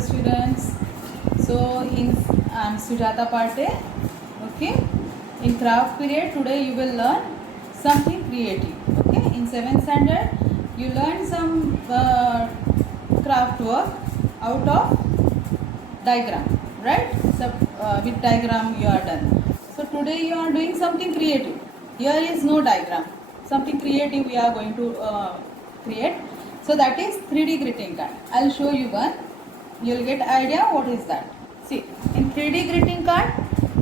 students. So I'm Sujata Parte. Okay. In craft period today you will learn something creative. Okay. In 7th standard you learn some craft work out of diagram, right? So with diagram you are done. So today you are doing something creative. Here is no diagram. Something creative we are going to create. So that is 3D greeting card. I'll show you one. You'll get idea what is that. See, in 3D greeting card,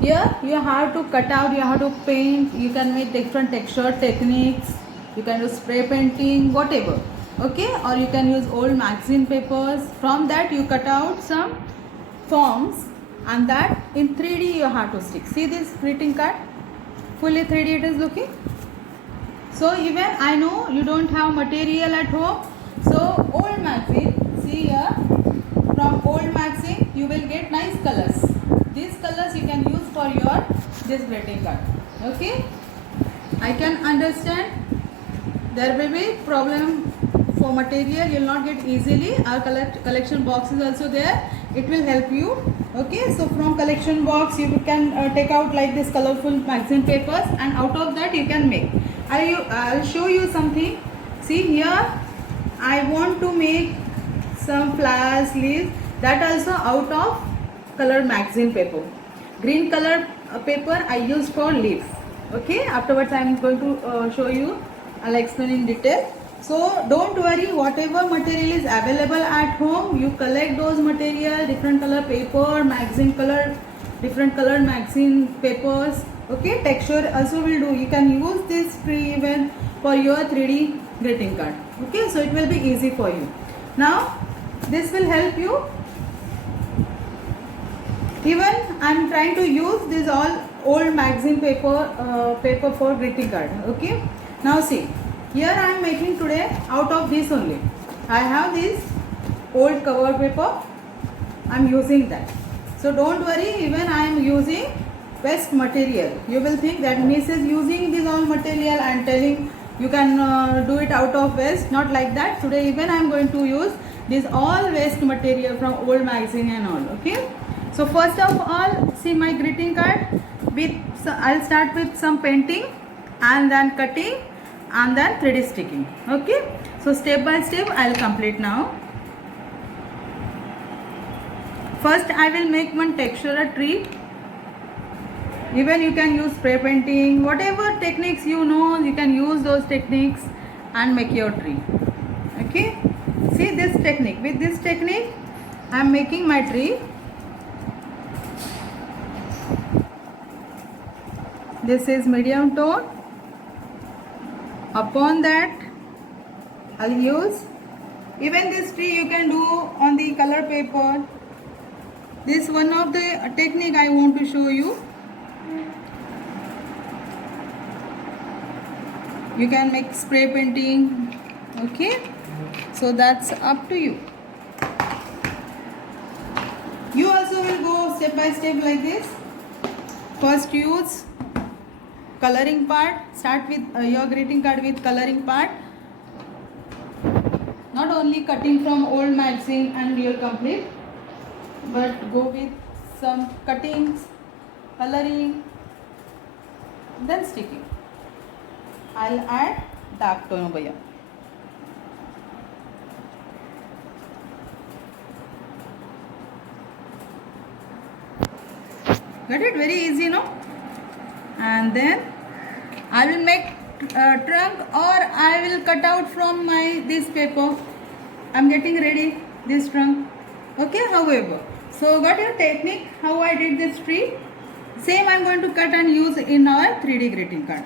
here you have to cut out, you have to paint, you can make different texture techniques, you can do spray painting, whatever. Okay, or you can use old magazine papers. From that you cut out some forms and that in 3D you have to stick. See this greeting card? Fully 3D it is looking. So even I know you don't have material at home. So old magazine, see here, from old magazine you will get nice colors. These colors you can use for your this greeting card. Okay, I can understand there will be problem for material, you will not get easily. Our collection box is also there, it will help you. Okay, so from collection box you can take out like this colorful magazine papers and out of that you can make. I'll show you something. See here, I want to make some flowers, leaves, that also out of colored magazine paper. Green color paper I use for leaf. Okay, afterwards I am going to show you. I'll explain in detail. So don't worry, whatever material is available at home, you collect those material, different color paper, magazine color, different colored magazine papers. Okay, texture also will do. You can use this tree even for your 3D greeting card. Okay, so it will be easy for you. Now this will help you. Even I am trying to use this all old magazine paper for greeting card. Okay, now see, here I am making today out of this only. I have this old cover paper, I am using that. So don't worry, even I am using waste material. You will think that Miss is using this all material and telling you can do it out of waste. Not like that. Today even I am going to use this all waste material from old magazine and all. Okay. So first of all, see my greeting card. I'll start with some painting and then cutting and then 3D sticking. Okay. So step by step I'll complete now. First I will make one texture a tree. Even you can use spray painting, whatever techniques you know, you can use those techniques and make your tree. Okay. See this technique. With this technique I am making my tree. This is medium tone. Upon that I'll use, even this tree you can do on the color paper. This one of the technique I want to show you. You can make spray painting. Okay, so that's up to you. You also will go step by step like this. First use coloring part. Start with your greeting card with coloring part. Not only cutting from old magazine and you'll complete, but go with some cuttings, coloring, then sticking. I'll add dark tone over here. Got it? Very easy, no? And then I will make trunk, or I will cut out from my this paper. I'm getting ready this trunk. Okay, however. So got your technique how I did this tree? Same I'm going to cut and use in our 3D greeting card.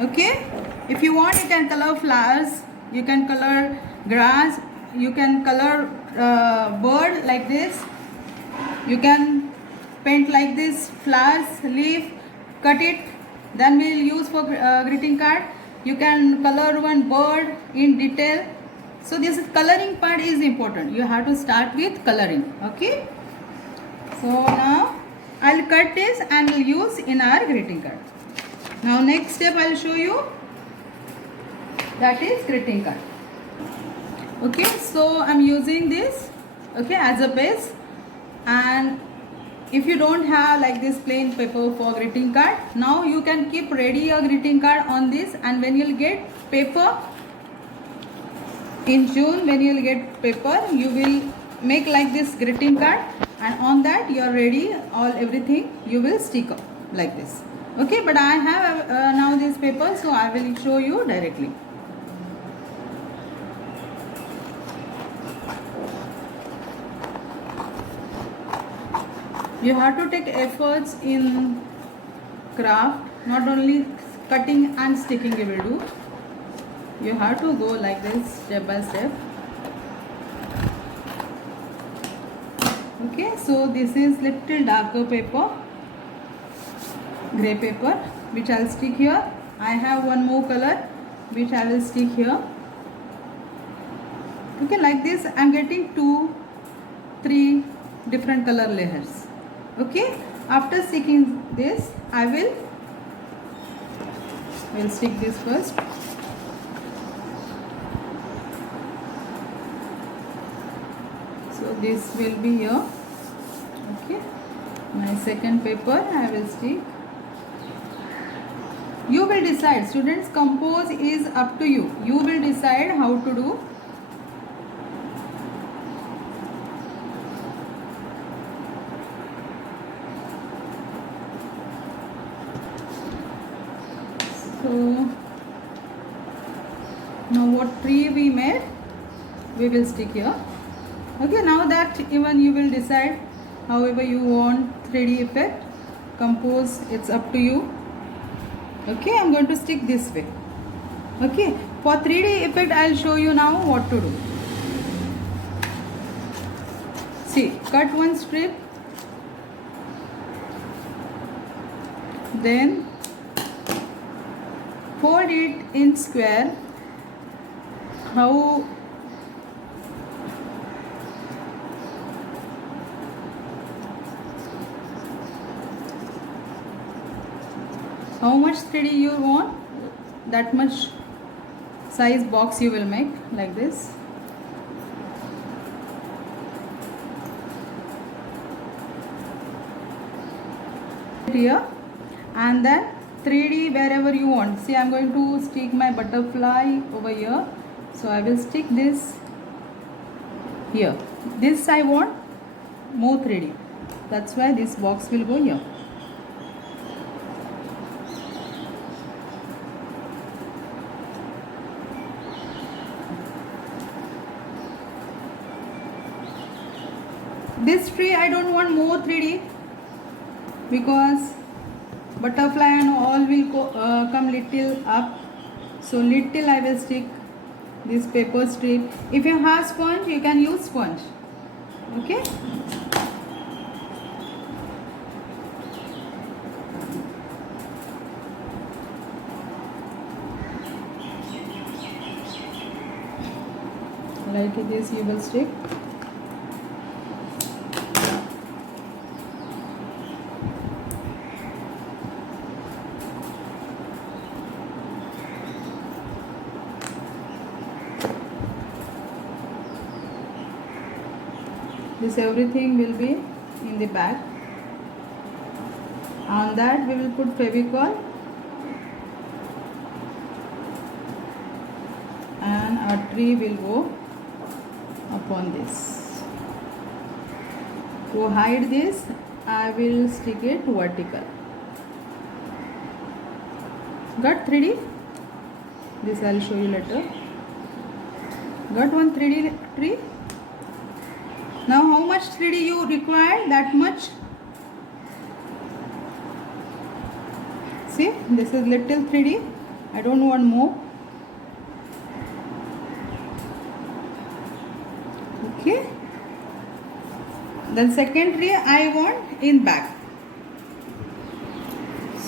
Okay, if you want you can color flowers, you can color grass, you can color bird like this, you can paint like this flowers, leaf, cut it, then we will use for greeting card. You can color one bird in detail. So this coloring part is important. You have to start with coloring. Okay, so now I'll cut this and will use in our greeting card. Now next step I will show you, that is greeting card. Okay, so I'm using this okay, as a base. And if you don't have like this plain paper for greeting card, now you can keep ready a greeting card on this, and when you'll get paper in June, when you'll get paper, you will make like this greeting card, and on that you are ready all everything you will stick up like this. Okay, but I have now this paper, so I will show you directly. You have to take efforts in craft, not only cutting and sticking you will do. You have to go like this step by step. Okay, so this is little darker paper, grey paper, which I'll stick here. I have one more color which I will stick here. Okay, like this I'm getting 2-3 different color layers. Okay, after sticking this I will stick this first. So this will be here. Okay, my second paper I will stick. You will decide, students, compose is up to you. You will decide how to do. So now what tree we made, we will stick here. Okay, now that even you will decide however you want 3D effect, compose, it's up to you. Okay, I'm going to stick this way. Okay, for 3D effect I'll show you now what to do. See, cut one strip, then fold it in square. How much 3D you want, that much size box you will make like this. Here, and then 3D wherever you want. See, I'm going to stick my butterfly over here, so I will stick this here. This I want more 3D, that's why this box will go here. This tree I don't want more 3D because butterfly and all will come little up, so little I will stick this paper strip. If you have sponge, you can use sponge. Okay, like this you will stick. This everything will be in the bag. On that we will put Fevicol, and our tree will go upon this. To hide this, I will stick it vertical. Got 3D? This I will show you later. Got one 3D tree? Now how much 3D you require, that much. See, this is little 3D. I don't want more. Okay. Then second tree I want in back.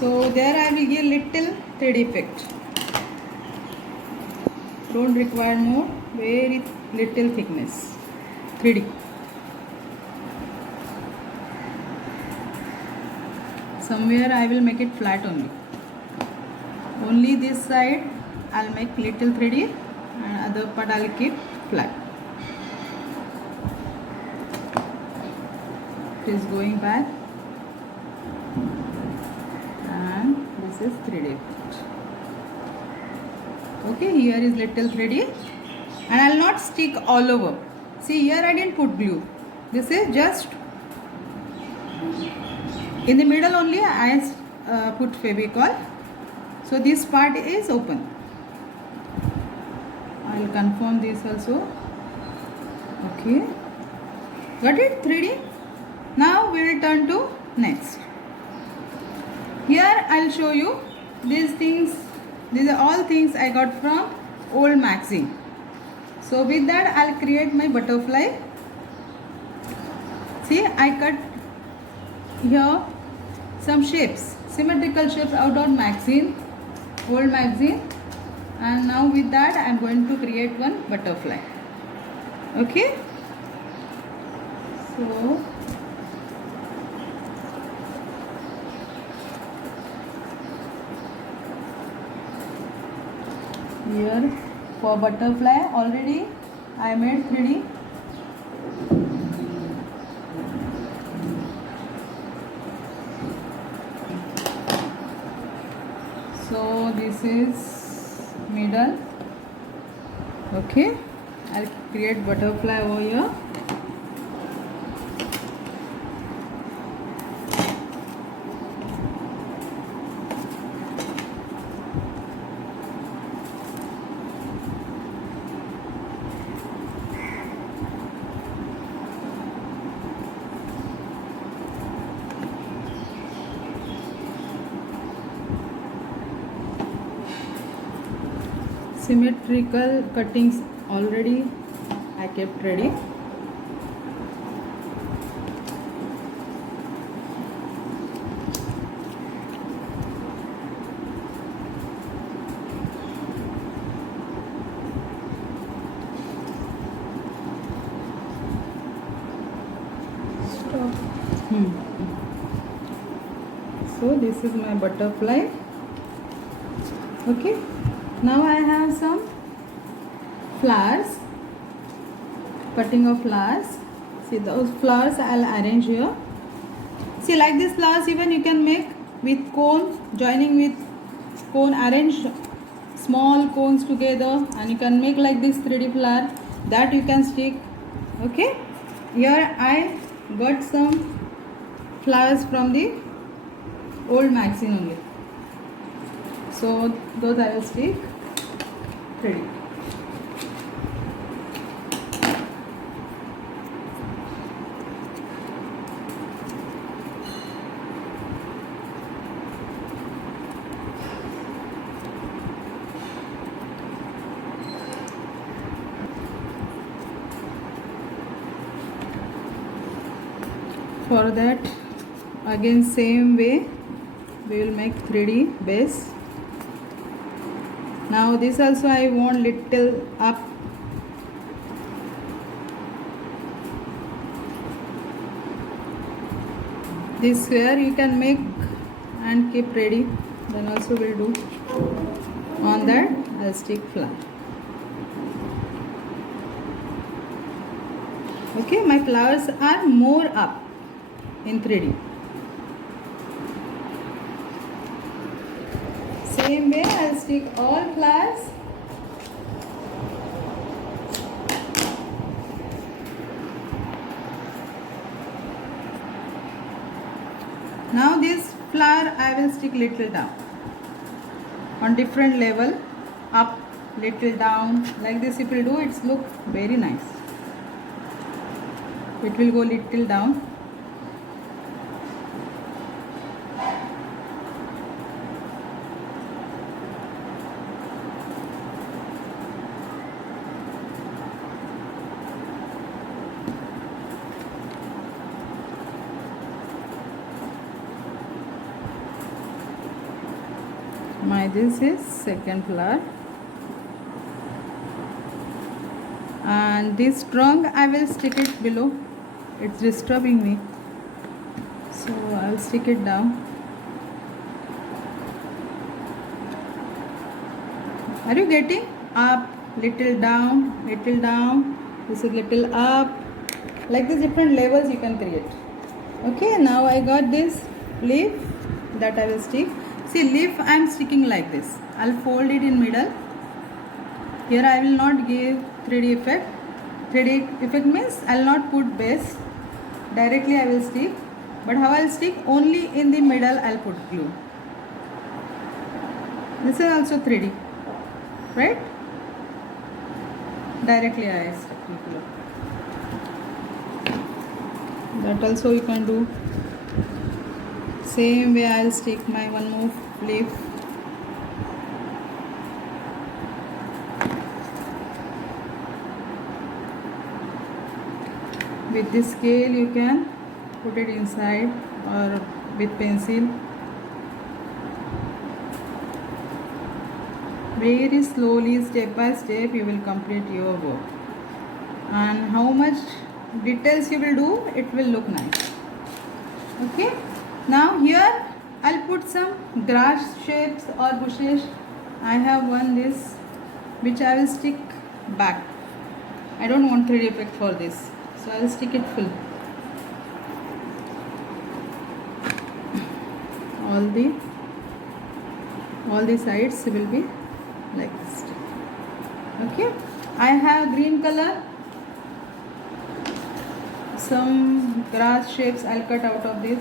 So there I will give little 3D effect. Don't require more, very little thickness. 3D. Somewhere I will make it flat only. Only this side I'll make little 3D and other part I'll keep flat. it is going back, and this is 3D effect. Okay, here is little 3D, and I'll not stick all over. See, here I didn't put glue. This is just in the middle only. I put Fevicol, so this part is open. I'll confirm this also. Okay, got it? 3D. Now we will turn to next. Here I'll show you these things. These are all things I got from old magazine. So with that I'll create my butterfly. See, I cut here some shapes, symmetrical shapes out of magazine, old magazine, and now with that I am going to create one butterfly. Okay, so here for butterfly already I made 3D. So this is middle. Okay, I'll create butterfly over here. Symmetrical cuttings already I kept ready. Stop. So this is my butterfly. Okay, now I have some flowers, cutting of flowers. See, those flowers I'll arrange here. See, like these flowers even you can make with cone, joining with cone, arrange small cones together, and you can make like this 3D flower that you can stick. Okay, here I got some flowers from the old magazine only, so those I will stick 3D. For that again same way we will make 3D base. Now this also I want little up. This square you can make and keep ready, then also we'll do. On that I'll stick flower. Okay, my flowers are more up in 3D. Same way I'll stick all flowers. Now this flower I will stick little down on different level, up, little down, like this. If you do, it's look very nice. It will go little down. This is second flower, and this trunk I will stick it below. It's disturbing me, so I will stick it down. Are you getting? Up, little down, little down. This is little up. Like this, different levels you can create. Okay, now I got this leaf that I will stick. See, leaf I am sticking like this. I'll fold it in middle. Here I will not give 3D effect. 3D effect means I'll not put base. Directly I will stick. But how I'll stick? Only in the middle I'll put glue. This is also 3D. Right? Directly I stick glue. That also you can do. Same way I'll stick my one more leaf. With this scale you can put it inside or with pencil. Very slowly, step by step, you will complete your work. And how much details you will do, it will look nice. Okay. Now here I'll put some grass shapes or bushes. I have one this which I will stick back. I don't want 3D effect for this, so I will stick it full. All the sides will be like this. Okay. I have green color. Some grass shapes I'll cut out of this.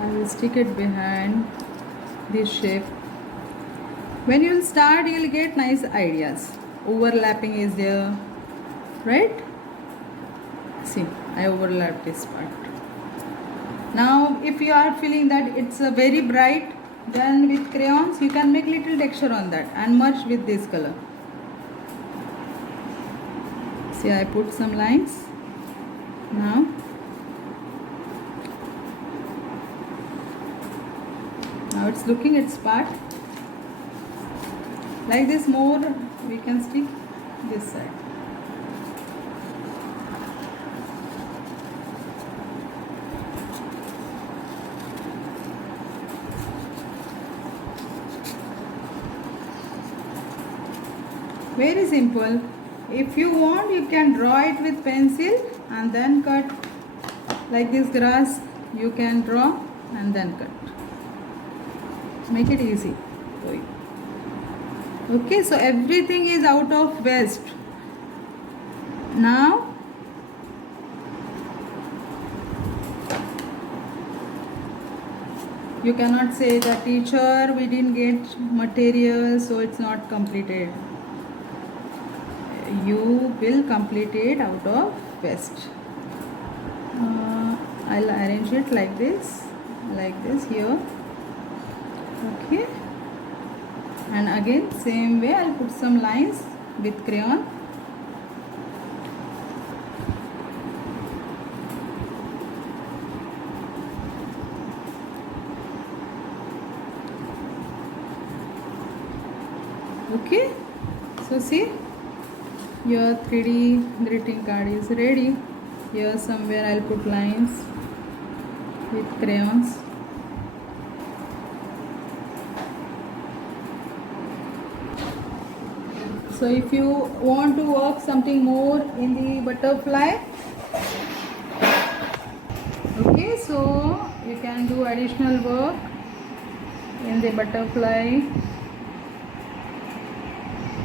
I will stick it behind this shape. When you will start, you will get nice ideas. Overlapping is there, right? See, I overlapped this part. Now, if you are feeling that it's very bright, then with crayons you can make little texture on that and merge with this color. See, I put some lines. Now it's looking its part. Like this more we can stick this side. Very simple. If you want, you can draw it with pencil and then cut. Like this grass, you can draw and then cut. Make it easy for you. Okay, so everything is out of waste. Now you cannot say that teacher, we didn't get material, so it's not completed. You will complete it out of waste. I'll arrange it like this here. Okay, and again same way I'll put some lines with crayon. Okay, so see, your 3D greeting card is ready. Here somewhere I'll put lines with crayons. So if you want to work something more in the butterfly, okay, so you can do additional work in the butterfly.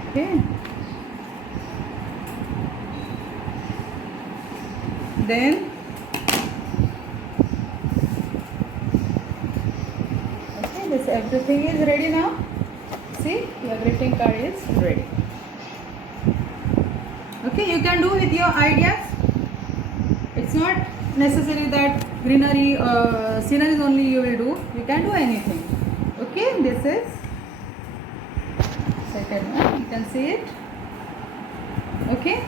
Okay, then okay, this everything is ready now. See, your greeting card is ready. Okay, you can do with your ideas. It's not necessary that greenery sceneries only you will do. You can do anything. Okay, this is second one. You can see it. Okay.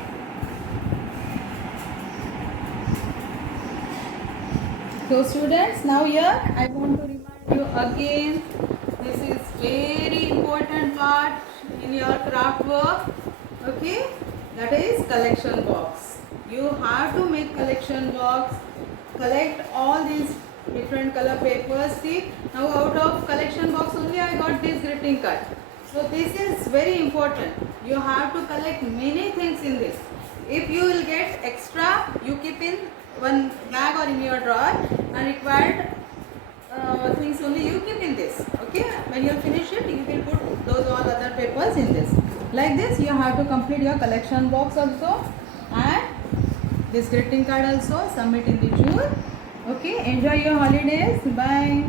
So students, now here I want to remind you again, this is very important part in your craft work, okay, that is collection box. You have to make collection box, collect all these different color papers. See, now out of collection box only I got this greeting card. So this is very important. You have to collect many things in this. If you will get extra, you keep in one bag or in your drawer, and required things only you keep in this. Okay, when you finish it, you will put those all other papers in this. Like this, you have to complete your collection box also, and this greeting card also. Submit in the June. Okay, enjoy your holidays. Bye.